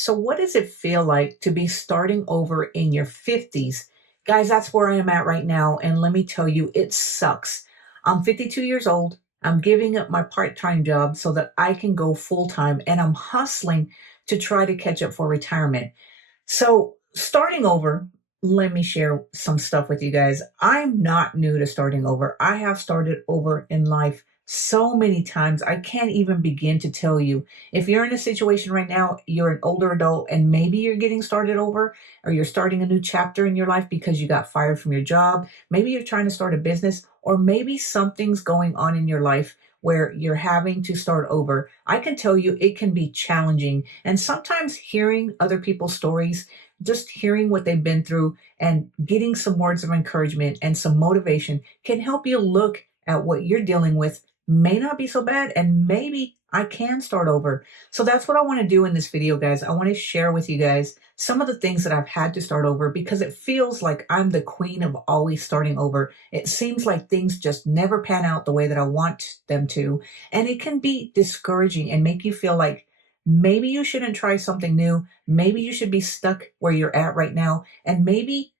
So, what does it feel like to be starting over in your 50s? Guys, that's where I am at right now. And let me tell you, it sucks. I'm 52 years old. I'm giving up my part time job so that I can go full time, and I'm hustling to try to catch up for retirement. So, starting over, let me share some stuff with you guys. I'm not new to starting over. I have started over in life so many times. I can't even begin to tell you. If you're in a situation right now, you're an older adult and maybe you're getting started over or you're starting a new chapter in your life because you got fired from your job. Maybe you're trying to start a business, or maybe something's going on in your life where you're having to start over. I can tell you it can be challenging. And sometimes hearing other people's stories, just hearing what they've been through and getting some words of encouragement and some motivation can help you look at what you're dealing with may not be so bad, and maybe I can start over. So that's what I want to do in this video, guys. I want to share with you guys some of the things that I've had to start over because it feels like I'm the queen of always starting over. It seems like things just never pan out the way that I want them to. And it can be discouraging and make you feel like maybe you shouldn't try something new. Maybe you should be stuck where you're at right now. And maybe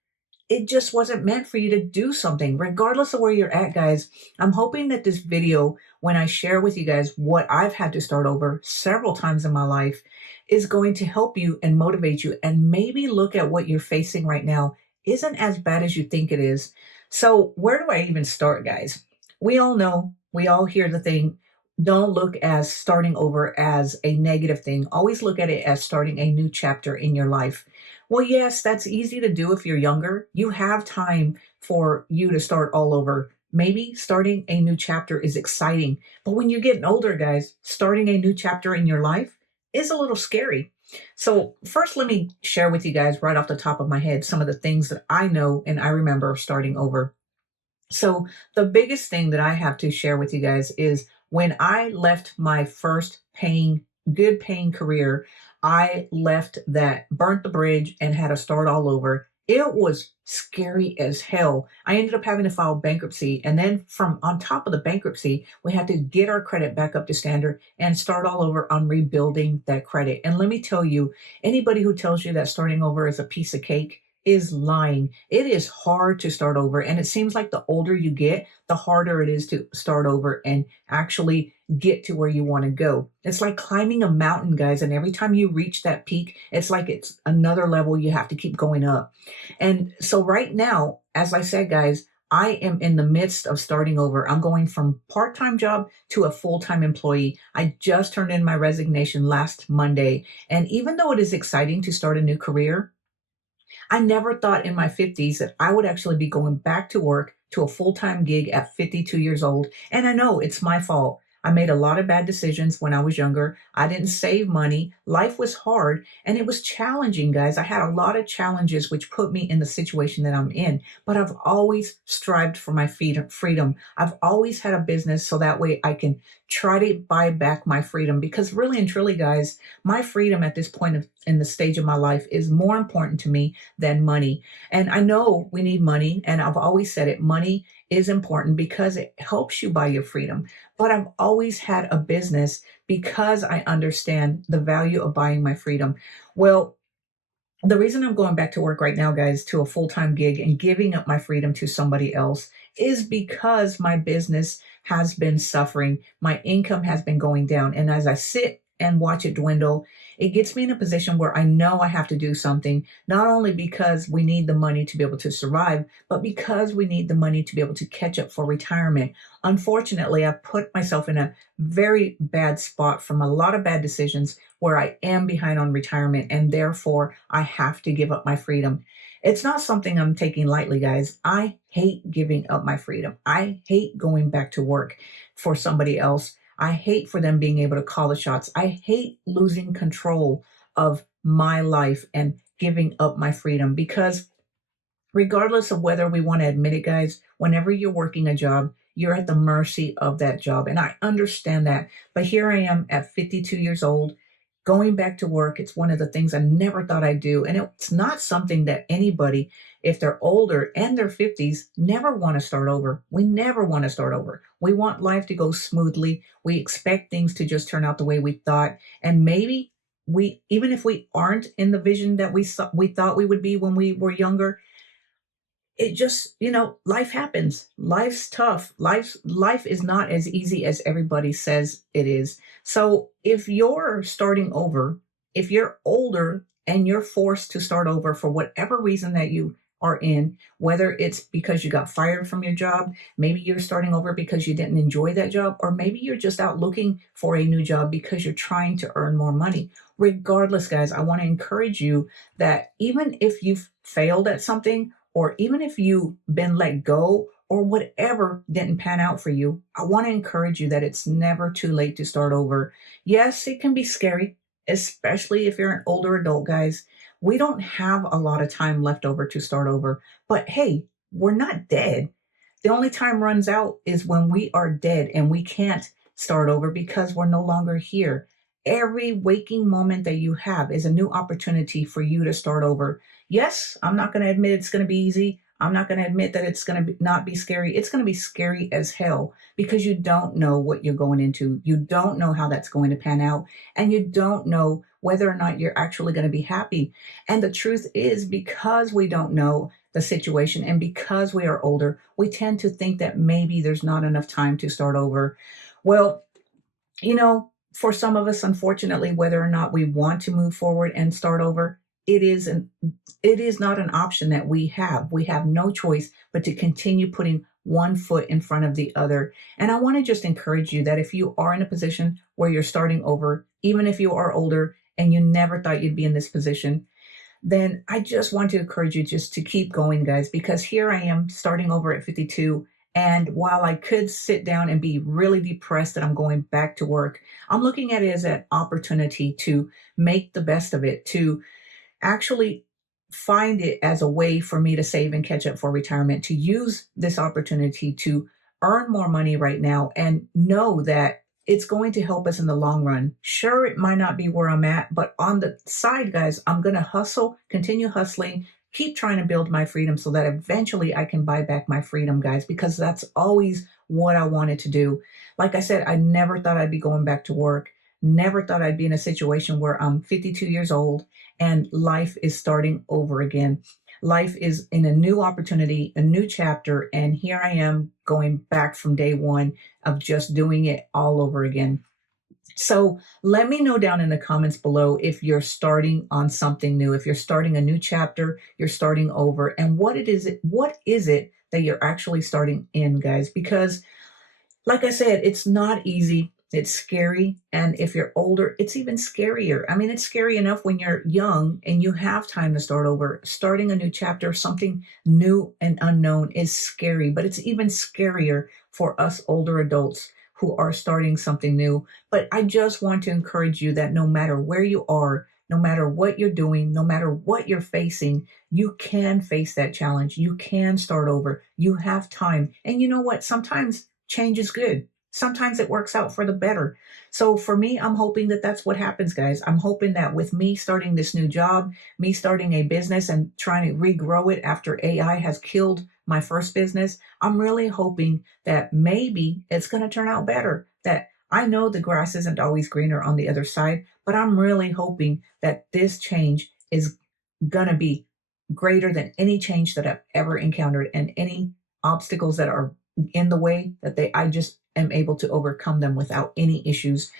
it just wasn't meant for you to do something, regardless of where you're at, guys. I'm hoping that this video, when I share with you guys what I've had to start over several times in my life, is going to help you and motivate you and maybe look at what you're facing right now isn't as bad as you think it is. So, where do I even start, guys? We all know, we all hear the thing. Don't look as starting over as a negative thing. Always look at it as starting a new chapter in your life. Well, yes, that's easy to do if you're younger. You have time for you to start all over. Maybe starting a new chapter is exciting, but when you're getting older, guys, starting a new chapter in your life is a little scary. So, first, let me share with you guys right off the top of my head some of the things that I know and I remember starting over. So, the biggest thing that I have to share with you guys is when I left my first good paying career, I left that, burnt the bridge, and had to start all over. It was scary as hell. I ended up having to file bankruptcy. And then, from on top of the bankruptcy, we had to get our credit back up to standard and start all over on rebuilding that credit. And let me tell you, anybody who tells you that starting over is a piece of cake is lying. It is hard to start over. And it seems like the older you get, the harder it is to start over and actually get to where you want to go. It's like climbing a mountain, guys. And every time you reach that peak, it's like it's another level you have to keep going up. And so, right now, as I said, guys, I am in the midst of starting over. I'm going from part-time job to a full-time employee. I just turned in my resignation last Monday. And even though it is exciting to start a new career, I never thought in my 50s that I would actually be going back to work to a full time gig at 52 years old. And I know it's my fault. I made a lot of bad decisions when I was younger. I didn't save money. Life was hard and it was challenging, guys. I had a lot of challenges which put me in the situation that I'm in. But I've always strived for my freedom. I've always had a business so that way I can try to buy back my freedom. Because really and truly, guys, my freedom at this point in the stage of my life is more important to me than money. And I know we need money. And I've always said it, money is important because it helps you buy your freedom. But I've always had a business because I understand the value of buying my freedom. Well, the reason I'm going back to work right now, guys, to a full time gig and giving up my freedom to somebody else is because my business has been suffering. My income has been going down. And as I sit and watch it dwindle, it gets me in a position where I know I have to do something, not only because we need the money to be able to survive, but because we need the money to be able to catch up for retirement. Unfortunately, I've put myself in a very bad spot from a lot of bad decisions where I am behind on retirement and therefore I have to give up my freedom. It's not something I'm taking lightly, guys. I hate giving up my freedom. I hate going back to work for somebody else. I hate for them being able to call the shots. I hate losing control of my life and giving up my freedom because regardless of whether we want to admit it, guys, whenever you're working a job, you're at the mercy of that job. And I understand that. But here I am at 52 years old, going back to work. It's one of the things I never thought I'd do. And it's not something that anybody, if they're older and their 50s, never want to start over. We never want to start over. We want life to go smoothly. We expect things to just turn out the way we thought. And maybe even if we aren't in the vision that we thought we would be when we were younger, it just, life happens. Life's tough. Life is not as easy as everybody says it is. So if you're starting over, if you're older and you're forced to start over for whatever reason that you are in, whether it's because you got fired from your job, maybe you're starting over because you didn't enjoy that job, or maybe you're just out looking for a new job because you're trying to earn more money. Regardless, guys, I want to encourage you that even if you've failed at something, or even if you've been let go or whatever didn't pan out for you, I want to encourage you that it's never too late to start over. Yes, it can be scary, especially if you're an older adult, guys. We don't have a lot of time left over to start over, but hey, we're not dead. The only time runs out is when we are dead and we can't start over because we're no longer here. Every waking moment that you have is a new opportunity for you to start over. Yes, I'm not going to admit it's going to be easy. I'm not going to admit that it's going to not be scary. It's going to be scary as hell because you don't know what you're going into. You don't know how that's going to pan out, and you don't know whether or not you're actually going to be happy. And the truth is, because we don't know the situation and because we are older, we tend to think that maybe there's not enough time to start over. Well, for some of us, unfortunately, whether or not we want to move forward and start over, it is not an option that we have. We have no choice but to continue putting one foot in front of the other. And I want to just encourage you that if you are in a position where you're starting over, even if you are older and you never thought you'd be in this position, then I just want to encourage you just to keep going, guys, because here I am starting over at 52. And while I could sit down and be really depressed that I'm going back to work, I'm looking at it as an opportunity to make the best of it, to actually find it as a way for me to save and catch up for retirement, to use this opportunity to earn more money right now and know that it's going to help us in the long run. Sure, it might not be where I'm at, but on the side, guys, I'm going to hustle, continue hustling, keep trying to build my freedom so that eventually I can buy back my freedom, guys, because that's always what I wanted to do. Like I said, I never thought I'd be going back to work. Never thought I'd be in a situation where I'm 52 years old and life is starting over again. Life is in a new opportunity, a new chapter, and here I am going back from day one of just doing it all over again. So let me know down in the comments below if you're starting on something new, if you're starting a new chapter, you're starting over, and what is it that you're actually starting in, guys? Because like I said, it's not easy. It's scary. And if you're older, it's even scarier. I mean, it's scary enough when you're young and you have time to start over. Starting a new chapter, something new and unknown is scary, but it's even scarier for us older adults who are starting something new. But I just want to encourage you that no matter where you are, no matter what you're doing, no matter what you're facing, you can face that challenge. You can start over. You have time. And you know what? Sometimes change is good. Sometimes it works out for the better. So for me, I'm hoping that that's what happens, guys. I'm hoping that with me starting this new job, me starting a business and trying to regrow it after AI has killed my first business, I'm really hoping that maybe it's going to turn out better. That I know the grass isn't always greener on the other side, but I'm really hoping that this change is going to be greater than any change that I've ever encountered, and any obstacles that are in the way that I just am able to overcome them without any issues.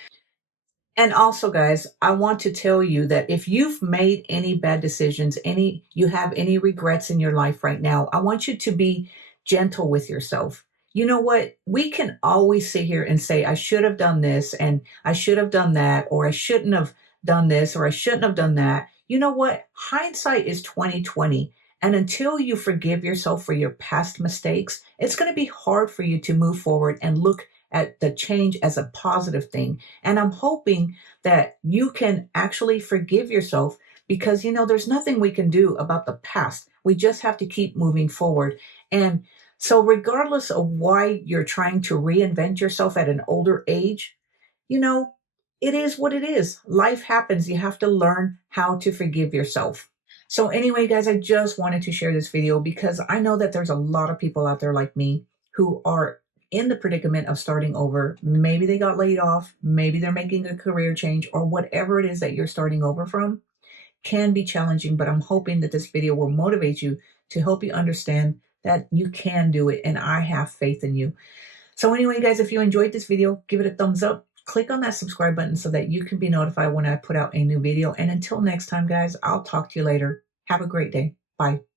And also, guys, I want to tell you that if you've made any bad decisions, you have any regrets in your life right now, I want you to be gentle with yourself. You know what? We can always sit here and say, I should have done this and I should have done that, or I shouldn't have done this or I shouldn't have done that. You know what? Hindsight is 2020. And until you forgive yourself for your past mistakes, it's going to be hard for you to move forward and look at the change as a positive thing. And I'm hoping that you can actually forgive yourself because, there's nothing we can do about the past. We just have to keep moving forward. And so, regardless of why you're trying to reinvent yourself at an older age, you know, it is what it is. Life happens. You have to learn how to forgive yourself. So anyway, guys, I just wanted to share this video because I know that there's a lot of people out there like me who are in the predicament of starting over. Maybe they got laid off, maybe they're making a career change, or whatever it is that you're starting over from can be challenging, but I'm hoping that this video will motivate you to help you understand that you can do it, and I have faith in you. So anyway, guys, if you enjoyed this video, give it a thumbs up. Click on that subscribe button so that you can be notified when I put out a new video. And until next time, guys, I'll talk to you later. Have a great day. Bye.